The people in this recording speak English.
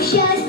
Yeah.